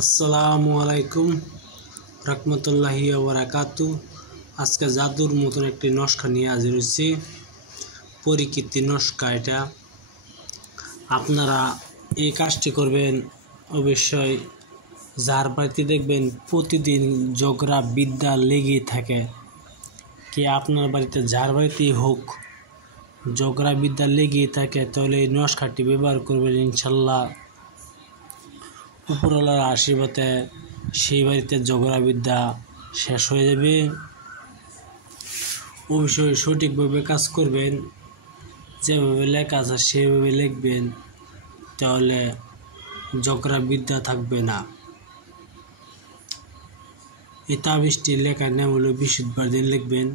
আসসালামু আলাইকুম রহমতুল্লাহি ওয়া বারাকাতু। আজকে জাদুর মতন একটি নস্কা নিয়ে হাজির হয়েছি, পরিকৃতি নস্কা। এটা আপনারা এই কাজটি করবেন অবশ্যই। যার বাড়িতে দেখবেন প্রতিদিন ঝগড়া বিদ্যা লেগেই থাকে, কি আপনার বাড়িতে যার বাড়িতেই হোক ঝগড়া বিদ্যা লেগেই থাকে, তাহলে এই নস্কাটি ব্যবহার করবেন। ইনশাল্লাহ উপরওয়ালার আশীর্বাদে সেই বাড়িতে ঝগড়া বিদ্যা শেষ হয়ে যাবে। অবশ্যই সঠিকভাবে কাজ করবেন, যেভাবে লেখা আছে সেভাবে লিখবেন, তাহলে ঝগড়া বিদ্যা থাকবে না। এই তাবিজটি লেখার নাম হলো বৃহস্পতিবার দিন লিখবেন।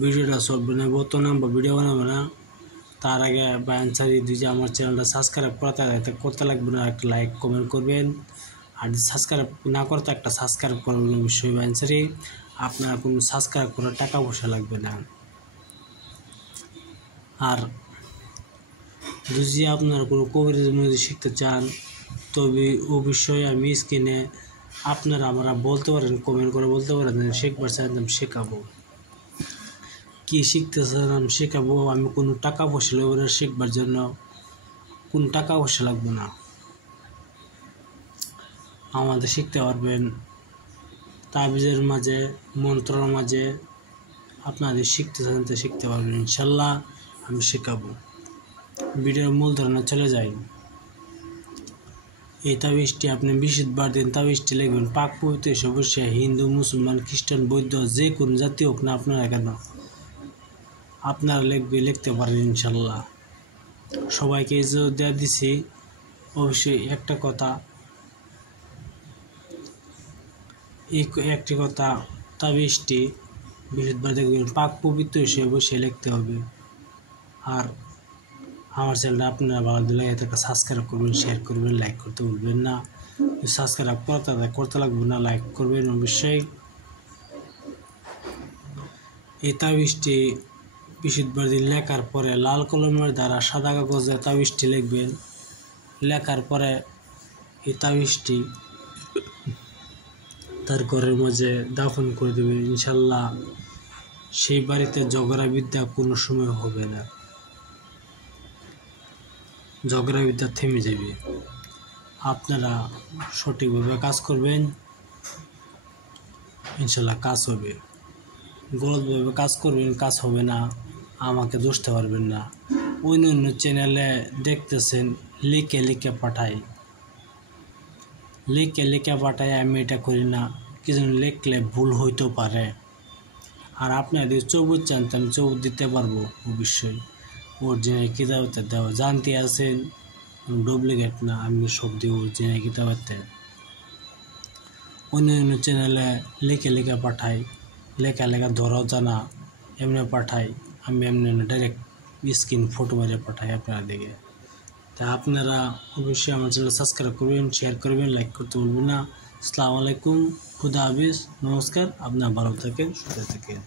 ভিডিওটা চলবে না, বর্তমান ভিডিও বানাবো না। তার আগে বায়ানসারি যে আমার চ্যানেলটা সাবস্ক্রাইব করতে লাগবে না, একটা লাইক কমেন্ট করবেন। আর সাবস্ক্রাইব না করতে একটা সাবস্ক্রাইব করবেন অবশ্যই। বায়ানসারি আপনার কোনো সাবস্ক্রাইব করার টাকা পয়সা লাগবে না। আর যদি আপনার কোনো কবিরাজের মধ্যে শিখতে চান, তবে অবশ্যই আমি স্ক্রিনে আপনারা আমরা বলতে পারেন, কমেন্ট করে বলতে পারেন শিখবার চান আমি শেখাবো। কি শিখতে চান আমি শেখাবো। আমি কোনো টাকা পয়সা লাগবে না শিখবার জন্য, কোনো টাকা পয়সা লাগবে না। আমাদের শিখতে পারবেন তাবিজের মাঝে, মন্ত্রের মাঝে আপনাদের শিখতে চান তো শিখতে পারবেন। ইনশাল্লাহ আমি শেখাবো। ভিডিওর মূল ধারণা চলে যাই। এই তাবিজটি আপনি বৃহস্পতিবার দিন তাবিজটি লিখবেন। পাক পবিত্র অবশ্যই হিন্দু, মুসলমান, খ্রিস্টান, বৌদ্ধ যে কোনো জাতি হোক না আপনারা কেন, আপনারা লিখতে পারেন ইনশাল্লাহ। সবাইকে ইজ্জত দেওয়া দিছি। অবশ্যই একটি কথা তাবিজটি বৃহস্পতিবার দেখবেন পাক পবিত্র হিসেবে অবশ্যই লিখতে হবে। আর আমার চ্যানেলটা আপনারা ভালো দিলে একটা সাবস্ক্রাইব করবেন, শেয়ার করবেন, লাইক করতে ভুলবেন না। সাবস্ক্রাইব করতে লাগবে না, লাইক করবেন অবশ্যই। এই তাবিজটি বৃহস্পতিবার দিন লেখার পরে লাল কলমের দ্বারা সাদা কাগজে তাবিজটি লিখবেন। লেখার পরে এই তাবিজটি তার ঘরের মাঝে দাফন করে দেবেন। ইনশাল্লাহ সেই বাড়িতে ঝগড়া বিদ্যা কোনো সময় হবে না, ঝগড়া বিদ্যা থেমে যাবে। আপনারা সঠিকভাবে কাজ করবেন, ইনশাল্লাহ কাজ হবে। গলতভাবে কাজ করবেন, কাজ হবে না, আমাকে দোষতে পারবেন না। অন্য চ্যানেলে দেখতেছেন লিখে পাঠাই, আমি এটা করি না। কি যেন লিখলে ভুল হইতেও পারে। আর আপনি যদি চৌবুত চান তো আমি চৌবুত দিতে পারবো অবশ্যই। অরিজিনাল কিতাবতে দেওয়া জানতে আছেন, ডুপ্লিকেট না, আমি সব দিয়ে অরিজিনাল কিতাবতে। অন্য চ্যানেলে লিখে পাঠাই, লেখা ধরাও জানা এমনি পাঠাই, আমি এমনি ডাইরেক্ট স্ক্রিন ফটো মেরে পাঠাই আপনারা দিকে। তা আপনারা অবশ্যই আমার চ্যানেল সাবস্ক্রাইব করবেন, শেয়ার করবেন, লাইক করতে ভুলবেন না। আসসালামু আলাইকুম, খুদা হাফেজ, নমস্কার। আপনারা ভালো থাকেন, সুস্থ থাকেন।